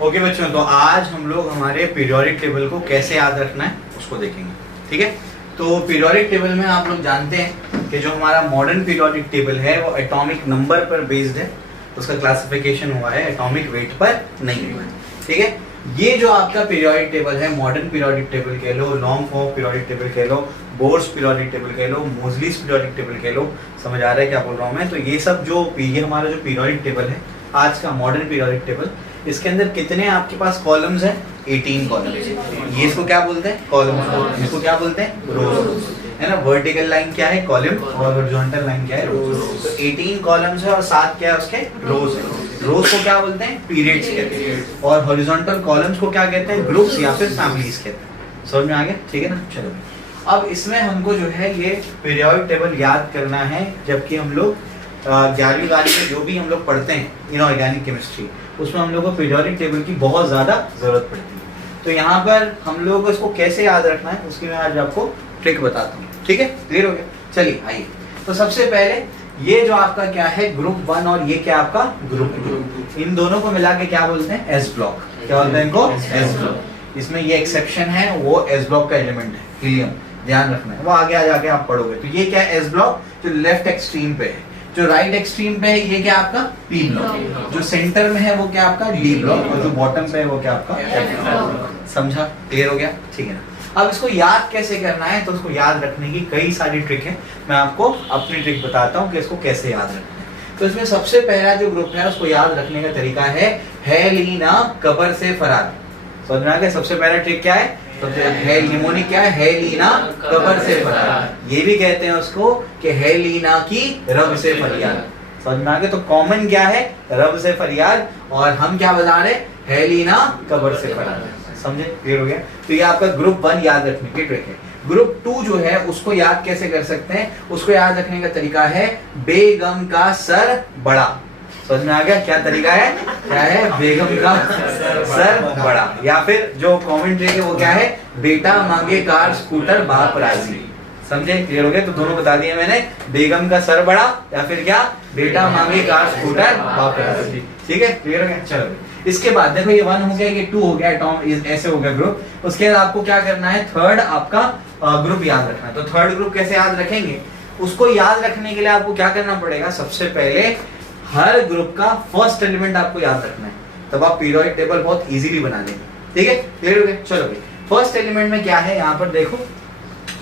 Okay बच्चों, तो आज हम लोग हमारे पीरियोडिक टेबल को कैसे याद रखना है उसको देखेंगे। ठीक है, तो पीरियोडिक टेबल में आप लोग जानते हैं कि जो हमारा मॉडर्न पीरियोडिक टेबल है वो एटॉमिक नंबर पर बेस्ड है, उसका क्लासिफिकेशन हुआ है एटॉमिक वेट पर नहीं हुआ है। ठीक है, ये जो आपका पीरियोडिक टेबल है, मॉडर्न पीरियोडिक टेबल कह लो, लॉन्ग फॉर्म पीरियोडिक टेबल कह लो, बोर्स पीरियोडिक टेबल कह लो, मोजलीस पीरियोडिक टेबल कह लो, समझ आ रहा है क्या बोल रहा हूँ मैं? तो ये सब जो ये हमारा जो पीरियोडिक टेबल है आज का मॉडर्न पीरियोडिक टेबल, इसके अंदर कितने आपके पास कॉलम्स हैं? 18 कॉलम्स। ये इसको क्या बोलते हैं? कॉलम। इसको क्या बोलते हैं? रोज, है ना। वर्टिकल लाइन क्या है? कॉलम, और हॉरिजॉन्टल लाइन क्या है? रोज। तो 18 कॉलम्स है और 7 क्या है उसके? रोज है। रोज को क्या बोलते हैं? पीरियड्स कहते हैं। और हॉरिजॉन्टल कॉलम्स को क्या कहते हैं? ग्रुप्स या फिर फैमिलीज कहते हैं। समझ में आ गया? ठीक है ना। चलो, अब इसमें हमको जो है ये पीरियोडिक टेबल याद करना है, जबकि हम लोग 11वीं वाली में जो भी हम लोग पढ़ते हैं इनऑर्गेनिक केमिस्ट्री, उसमें हम लोग को पीरियोडिक टेबल की बहुत ज्यादा जरूरत पड़ती है। तो यहाँ पर हम लोग को इसको कैसे याद रखना है उसकी मैं आज आपको ट्रिक बताता हूँ। ठीक है, क्लियर हो गया? चलिए आइए। तो सबसे पहले ये जो आपका क्या है, ग्रुप 1 और ये क्या आपका ग्रुप 2, इन दोनों को मिला के क्या बोलते हैं? S block. क्या बोलते हैं इनको? S block. इसमें ये एक्सेप्शन है, वो एस ब्लॉक का एलिमेंट है हीलियम, ध्यान रखना है, वो आगे आ जाके आप पढ़ोगे। तो ये क्या है? एस ब्लॉक जो लेफ्ट एक्सट्रीम पे है। जो राइट एक्सट्रीम पे है ये क्या आपका? P block. जो सेंटर में है वो क्या आपका? D block. और जो बॉटम पे है वो क्या आपका? F block. समझा? क्लियर हो गया? ठीक है ना। अब इसको याद कैसे करना है, तो उसको याद रखने की कई सारी ट्रिक है। मैं आपको अपनी ट्रिक बताता हूँ कि इसको कैसे याद रखना है। तो इसमें सबसे पहला जो ग्रुप है उसको याद रखने का तरीका है हेलिना कब्र से फरार। समझ में आ गया? सबसे पहला ट्रिक क्या है? निमोनिक क्या है? हेलिना कब्र से फरार। ये भी कहते हैं उसको कि हेलिना की रब से फरियाद। समझ में आ गया? तो कॉमन क्या है? रब से फरियाद, और हम क्या बता रहे? हेलिना कब्र से फरार। समझे? क्लियर हो गया? तो ये आपका ग्रुप 1 याद रखने की ट्रिक है। ग्रुप 2 जो है उसको याद कैसे कर सकते हैं? उसको याद रखने का तरीका है बेगम का सर बड़ा। समझ में आ गया? क्या तरीका है? क्या है? बेगम का सर बड़ा। या फिर जो कमेंट्री है वो क्या है? बेटा मांगे कार स्कूटर बाप राजी। समझे? क्लियर हो गया? तो दोनों बता दिए मैंने, बेगम का सर बड़ा या फिर क्या? बेटा मांगे कार स्कूटर बाप राजी। ठीक है, क्लियर हो गया? चलो, इसके बाद देखो ये 1 हो गया, ये 2 हो गया, ऐसे हो गया ग्रुप। उसके बाद आपको क्या करना है? थर्ड आपका ग्रुप याद रखना है। तो थर्ड ग्रुप कैसे याद रखेंगे? उसको याद रखने के लिए आपको क्या करना पड़ेगा? सबसे पहले हर ग्रुप का फर्स्ट एलिमेंट आपको याद रखना है, तब आप पीरियोडिक टेबल बहुत इजीली बना लेंगे। ठीक है, क्लियर हो गया? चलो भाई, फर्स्ट एलिमेंट में क्या है? यहाँ पर देखो,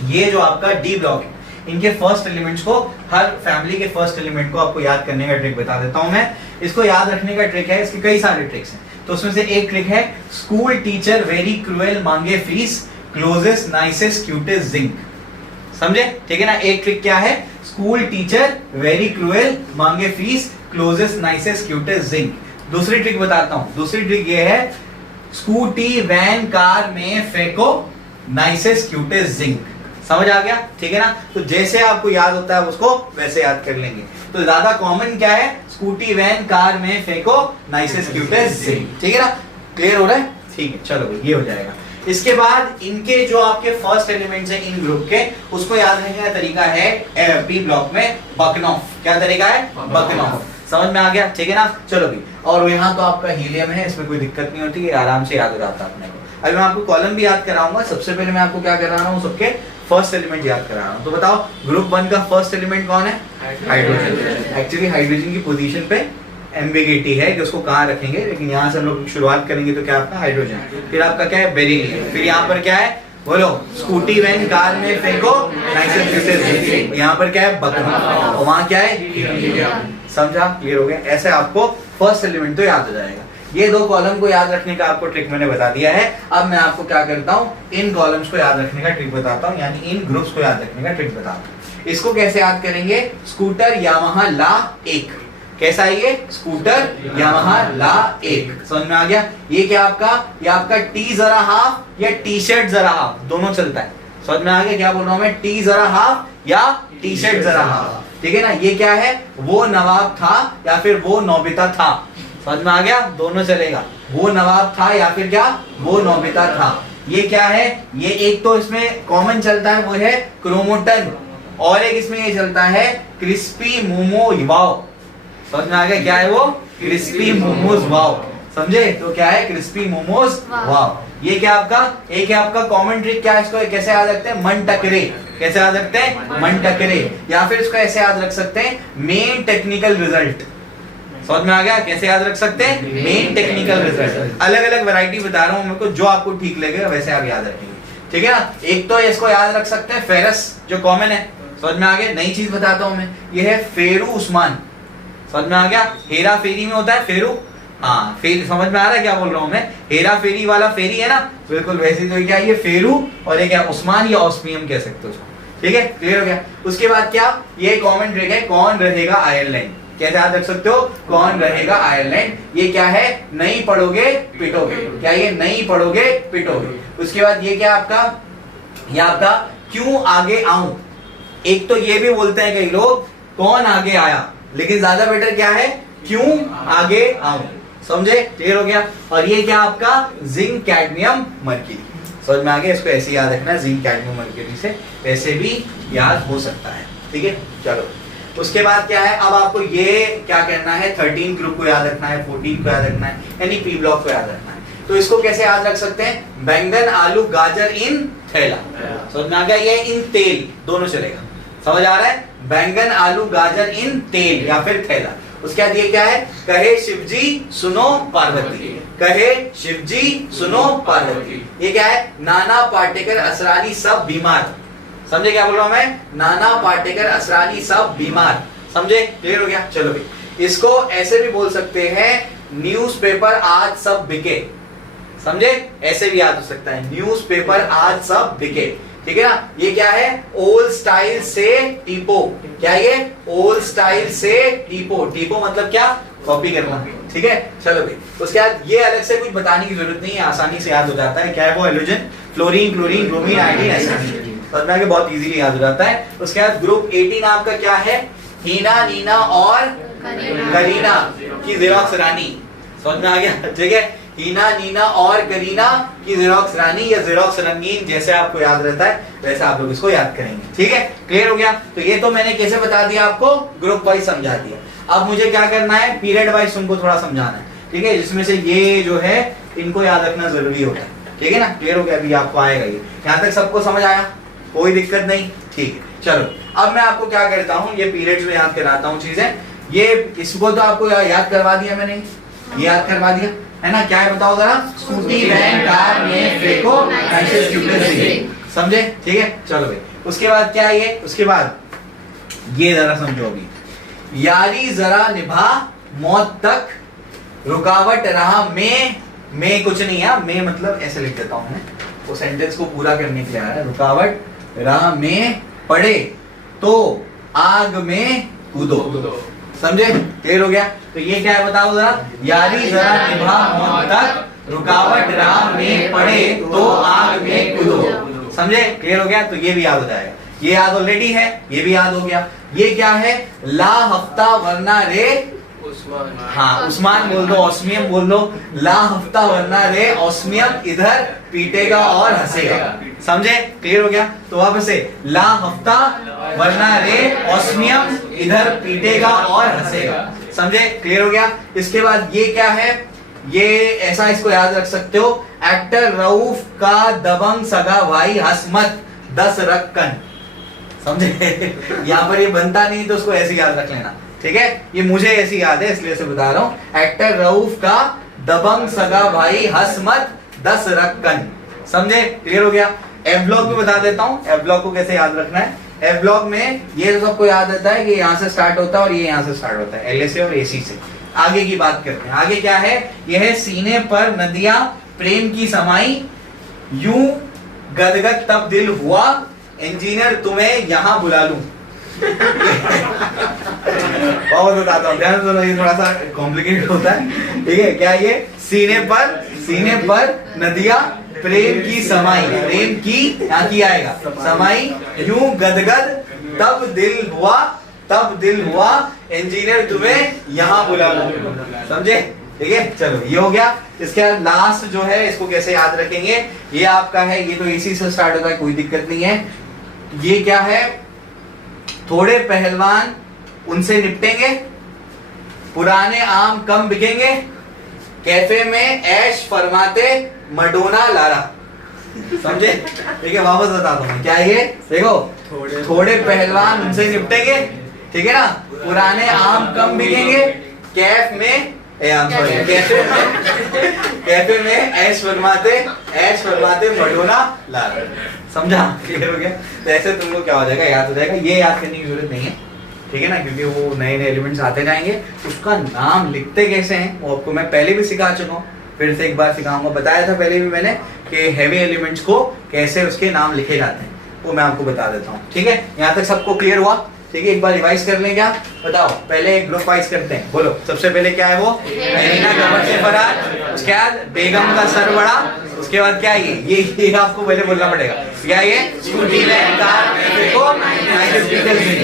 ये जो आपका डी ब्लॉक है, इनके फर्स्ट एलिमेंट्स को, हर फैमिली के फर्स्ट एलिमेंट को आपको याद करने का ट्रिक बता देता हूं मैं। इसको याद रखने का ट्रिक है, इसके कई सारे ट्रिक्स हैं। तो उसमें से एक ट्रिक है स्कूल टीचर वेरी क्रूएल मांगे fees closest nicest cutest zinc. समझे? ठीक है ना। एक ट्रिक क्या है? स्कूल टीचर वेरी क्रूएल मांगे fees closest nicest cutest zinc. दूसरी ट्रिक बताता हूं। दूसरी ट्रिक ये है स्कूटी वैन कार में फेंको नाइसेस्ट क्यूटेस्ट जिंक। समझ आ गया? ठीक है ना। तो जैसे आपको याद होता है उसको वैसे याद कर लेंगे। तो ज्यादा कॉमन क्या है? स्कूटी वैन कार में फेंको नाइसेस्ट क्यूटेस्ट जिंक। ठीक है ना। क्लियर हो रहा है? ठीक है, चलो ये हो जाएगा। इसके बाद इनके जो आपके फर्स्ट एलिमेंट्स हैं इन ग्रुप के, उसको याद रखने का तरीका है पी ब्लॉक में बकनॉफ। क्या तरीका है? बकनॉफ। समझ में आ गया? ठीक है ना। चलो भी, और यहाँ तो आपका हीलियम है, इसमें कोई दिक्कत नहीं होती, आराम से याद हो जाता है अपने को। अभी मैं आपको कॉलम भी याद कराऊंगा। सबसे पहले मैं आपको क्या करा रहा हूँ? सबके फर्स्ट एलिमेंट याद करा रहा हूँ। तो बताओ ग्रुप 1 का फर्स्ट एलिमेंट कौन है? हाइड्रोजन। एक्चुअली हाइड्रोजन की पोजीशन पे एम्बिगिटी है कि उसको कहाँ रखेंगे, लेकिन यहाँ से हम लोग शुरुआत करेंगे तो क्या आपका? हाइड्रोजन। फिर आपका क्या है? बेरिलियम। फिर यहाँ पर क्या है? बोलो, स्कूटी वैन कार में फेंको नाइसेस्ट क्यूटेस्ट जिंक। यहाँ पर क्या है? बकनॉफ। और वहाँ क्या है? समझा? क्लियर हो गया? ऐसे आपको फर्स्ट एलिमेंट तो याद हो जाएगा। ये 2 कॉलम को याद रखने का आपको ट्रिक मैंने बता दिया है। अब मैं आपको क्या करता हूँ? इन कॉलम्स को याद रखने का ट्रिक बताता हूँ, यानी इन ग्रुप्स को याद रखने का ट्रिक बताता हूँ। इसको कैसे याद करेंगे? स्कूटर यामाहा ला 1। कैसा है ये? स्कूटर यामाहा ला 1। समझ में आ गया? ये क्या आपका? ये आपका टी जरा हाफ या टी शर्ट जरा हाफ, दोनों चलता है। समझ में आ गया क्या बोल रहा हूं मैं? टी जरा हाफ या टी शर्ट जरा हाफ। ठीक है ना। ये क्या है? वो नवाब था या फिर वो नौबिता था। समझ में आ गया? दोनों चलेगा। वो नवाब था या फिर क्या? वो नौबिता था। ये क्या है? ये एक तो इसमें कॉमन चलता है, वो है क्रोमोटन, और एक इसमें ये चलता है क्रिस्पी मोमो वाव। समझ में आ गया? क्या है वो? क्रिस्पी मोमोज वाव। समझे? तो क्या है? क्रिस्पी मोमोज वाव। ये क्या आपका, एक है आपका कॉमन ट्रिक, क्या इसको कैसे याद रखते हैं? मन टकरे। कैसे याद रखते हैं? मन टकरे। या फिर इसको ऐसे याद रख सकते हैं, मेन टेक्निकल रिजल्ट। समझ में आ गया? कैसे याद रख सकते हैं? Main technical result. अलग अलग वैरायटी बता रहा हूं मेरे को, जो आपको ठीक लगेगा वैसे आप याद रखेंगे, ठीक है ना? एक तो इसको याद रख सकते हैं फेरस, जो कॉमन है। समझ में आ गया? नई चीज बताता हूं मैं, ये है फेरू उस्मान। समझ में आ गया? हेरा फेरी में होता है फेरू, हाँ फेरी। समझ में आ रहा है क्या बोल रहा हूं मैं? हेरा फेरी वाला फेरी है ना, बिल्कुल वैसे। तो क्या ये फेरू और ये क्या उस्मान या ऑस्मियम कह सकते हो उसको, ठीक है? क्लियर हो गया? उसके बाद क्या, ये कॉमन ट्रिक है, कौन रहेगा आयरलैंड। कैसे याद रख सकते हो? कौन रहेगा आयरलैंड। ये क्या है? नहीं पढ़ोगे पिटोगे। क्या ये नहीं पढ़ोगे पिटोगे। उसके बाद ये क्या आपका, ये आपका क्यों आगे आऊं। एक तो ये भी बोलते हैं कई लोग कौन आगे आया, लेकिन ज्यादा बेटर क्या है? क्यों आगे आऊं। समझे? क्लियर हो गया? और ये क्या आपका, जिंक कैडमियम मर्क्यूरी। समझ में आ गया? इसको ऐसे याद रखना है, जिंक कैडमियम मर्क्यूरी से वैसे भी याद हो सकता है, ठीक है? चलो उसके बाद क्या है, अब आपको ये क्या करना है, 13 ग्रुप को याद रखना है, 14 को याद रखना है, यानी पी ब्लॉक को याद रखना है। तो इसको कैसे याद रख सकते हैं? बैंगन आलू गाजर इन थैला। समझ में आ गया? ये इन तेल दोनों चलेगा। समझ आ रहा है? बैंगन आलू गाजर इन तेल या फिर थैला। उसके बाद ये क्या है, कहे शिवजी सुनो पार्वती। कहे शिवजी सुनो पार्वती। ये क्या है, नाना पाटेकर असरानी सब बीमार। समझे क्या बोल रहा हूं मैं? नाना पाटेकर असरानी सब बीमार। समझे? क्लियर हो गया? चलो भाई, इसको ऐसे भी बोल सकते हैं, न्यूज़पेपर आज सब बिके। समझे? ऐसे भी याद हो सकता है, न्यूज़पेपर आज सब बिके, ठीक है ना? ये क्या है, ओल्ड स्टाइल से टीपो। क्या ये? ओल्ड स्टाइल से टीपो। टीपो मतलब क्या? कॉपी करना, ठीक है? चलो भाई, उसके बाद ये अलग से कुछ बताने की जरूरत नहीं है, आसानी से याद हो जाता है। क्या है वो? Halogen, fluorine, chlorine, bromine, iodine, acid. समझ में आ गया? बहुत इजीली याद हो जाता है। उसके बाद ग्रुप 18 आपका क्या है, हीना, नीना और करीना की जेरोक्स रानी। समझ में आ गया? ठीक है? हीना, नीना और करीना की जेरोक्स रानी या जेरोक्स रंगीन, जैसे आपको याद रहता है वैसे आप लोग इसको याद करेंगे, ठीक है? क्लियर हो गया? तो ये तो मैंने कैसे बता दिया आपको, ग्रुप वाइज समझा दिया। अब मुझे क्या करना है, पीरियड वाइज तुमको थोड़ा समझाना है, ठीक है? जिसमें से ये जो है इनको याद रखना जरूरी होता है, ठीक है ना? क्लियर हो गया? अभी आपको आएगा ये, यहाँ तक सबको समझ आया? कोई दिक्कत नहीं? ठीक है, चलो अब मैं आपको क्या करता हूँ, ये पीरियड्स में याद कराता हूँ चीजें। ये इसको तो आपको याद करवा दिया मैंने, ये याद करवा दिया है ना? क्या है बताओ जरा? स्कूटी, वैन, कार में फेंको, ऐसे ट्यूबलेस सिगरेट। समझे? ठीक है, चलो भाई। उसके बाद क्या है ये? उसके बाद ये जरा समझो अभी, यारी जरा निभा मौत तक, रुकावट रहा मैं कुछ नहीं है, मैं मतलब ऐसे लिख देता हूँ मैं, वो सेंटेंस को पूरा करने के लिए आया है। रुकावट राह में पड़े तो आग में कूदो। समझे? क्लियर हो गया? तो ये क्या है बताओ जरा, यारी जरा निभा मौत तक, रुकावट राह में पड़े तो आग में कूदो। समझे? क्लियर हो गया? तो ये भी याद हो जाएगा, ये याद ऑलरेडी है, ये भी याद हो गया। ये क्या है, ला हफ्ता वरना रे उस्मान। हाँ, उस्मान बोल दो, ऑस्मियम बोल दो। ला हफ्ता वरना रे ऑस्मियम इधर पीटेगा और हंसेगा। समझे? क्लियर हो गया? तो वापस से, ला हफ्ता वरना रे ऑस्मियम इधर पीटेगा और हंसेगा। समझे? क्लियर हो गया? इसके बाद ये क्या है, ये ऐसा इसको याद रख सकते हो, एक्टर रऊफ का दबंग सगा भाई हसमत 10 रक्कन। समझे? यहाँ पर ये बनता नहीं तो उसको ऐसे याद रख लेना, ठीक है? ये मुझे ऐसी याद है इसलिए से बता रहा हूं, एक्टर रऊफ का दबंग सगा भाई हसमत 10 रक्कन। समझे? क्लियर हो गया? एफ ब्लॉक में बता देता हूं, एफ ब्लॉक को कैसे याद रखना है। एफ ब्लॉक में ये तो सबको याद रहता है कि यहाँ से स्टार्ट होता है और ये यहाँ से स्टार्ट होता है, एल से और एसी से। आगे की बात करते हैं, आगे क्या है, यह है सीने पर नदियां प्रेम की समाई, यूं गदगद तब दिल हुआ, इंजीनियर तुम्हें यहां बुला लूं। बहुत बताता हूँ, ध्यान सुनो, ये थोड़ा सा कॉम्प्लिकेटेड होता है, ठीक है? क्या ये, सीने पर नदियां प्रेम की समाई, प्रेम की यहाँ की आएगा समाई, यूं गदगद तब दिल हुआ, इंजीनियर तुम्हें यहाँ बुला लूं। समझे? ठीक है, चलो ये हो गया। इसके बाद लास्ट जो है, इसको कैसे याद रखेंगे, ये आपका है, ये तो इसी से स्टार्ट होता है, कोई दिक्कत नहीं है। ये क्या है, थोड़े पहलवान उनसे निपटेंगे, पुराने आम कम बिकेंगे, कैफे में ऐश फरमाते मडोना लारा। समझे? ठीक है, वापस बताता हूँ क्या है ये। देखो, थोड़े पहलवान उनसे निपटेंगे, ठीक है ना, पुराने आम कम बिकेंगे, कैफ में कैफे में ऐश फरमाते मडोना लारा। समझा? क्लियर हो गया? तो ऐसे तुमको क्या हो जाएगा, याद हो जाएगा। ये याद करने की जरूरत नहीं है, ठीक है ना, क्योंकि वो नए नए एलिमेंट्स आते जाएंगे। उसका नाम लिखते कैसे हैं वो आपको मैं पहले भी सिखा चुका हूँ, फिर से एक बार सिखाऊंगा। बताया था पहले भी मैंने कि हैवी एलिमेंट्स को कैसे उसके नाम लिखे जाते हैं, वो मैं आपको बता देता हूँ। ठीक है, यहाँ तक सबको क्लियर हुआ? ठीक है, एक बार रिवाइज कर लें क्या? बताओ, पहले ग्रुप वाइज करते हैं। बोलो, सबसे पहले क्या है वो? नगीना कबर से फरार, उसके बाद बेगम का सर बड़ा, उसके बाद क्या है ये आपको पहले बोलना पड़ेगा। क्या ये? स्कूटी में कार देखो,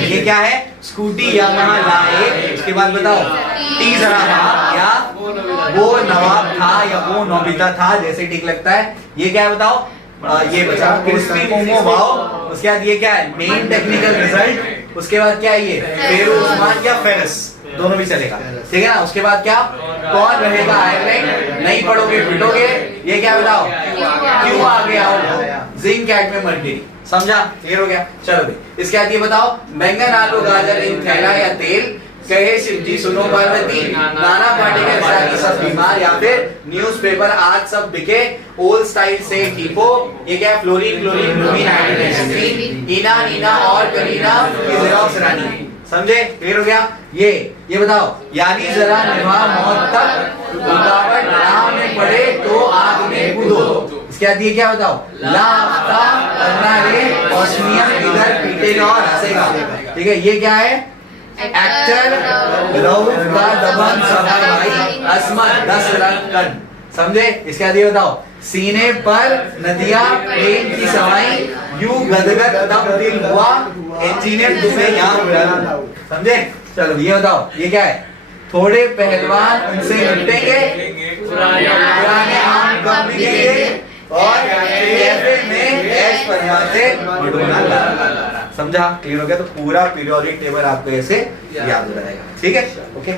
ये क्या है? स्कूटी यामाहा लाए। उसके बाद बताओ, टी जरा या वो नवाब था या वो नोबिता था, जैसे ठीक लगता है। ये क्या है बताओ? ये बचा क्रिस्पी मोमो वाओ। उसके बाद ये क्या है? Main technical result. उसके बाद क्या है ये? फेरो उस्मान या फेरस, दोनों भी चलेगा, ठीक है ना। उसके बाद क्या? कौन रहेगा आयरलैंड, नहीं पढ़ोगे पिटोगे। ये क्या बताओ? क्यों आ गया हो? जिंक कैट में मर्क्यूरी। समझा? क्लियर हो गया? चलो भाई, इसके बाद ये बताओ, बैंगन आलू गाजर इन थैला या तेल, कहे शिव जी सुनो पार्वती, नाना पाटेकर शादी सब बीमार, या फिर न्यूज़पेपर आज सब बिके, ओल्ड स्टाइल से टीपो। ये क्या? फ्लोरीन क्लोरीन ब्रोमीन हाइड्रोजन, इना नीना और करीना की जेरोक्स रानी। समझे? क्लियर हो गया? ये बताओ, यानी जरा निभा मौत तक, रुकावट राह में पड़े तो आग में कूदो। इसके बाद ये क्या बताओ? लाफ्ता करना रे, ऑस्मियम इधर पीटेगा और हंसेगा। ठीक है, ये क्या है? एक्टर रऊफ का दबंग सफाई भाई असमत 10 रन कन। समझे? इसके बाद ये बताओ, सीने पर नदिया प्रेम की सवाई, यूं गदगद तब दिल हुआ, इंजीनियर तुम्हें यहाँ बुलाया। समझे? चलो ये बताओ, ये क्या है? थोड़े पहलवान उनसे निपटेंगे, पुराने आम कम बिकेंगे, और कैफे में ऐश फरमाते मडोना लारा। समझा? क्लियर हो गया? तो पूरा पीरियोडिक टेबल आपको ऐसे याद हो जाएगा। ठीक है, ओके।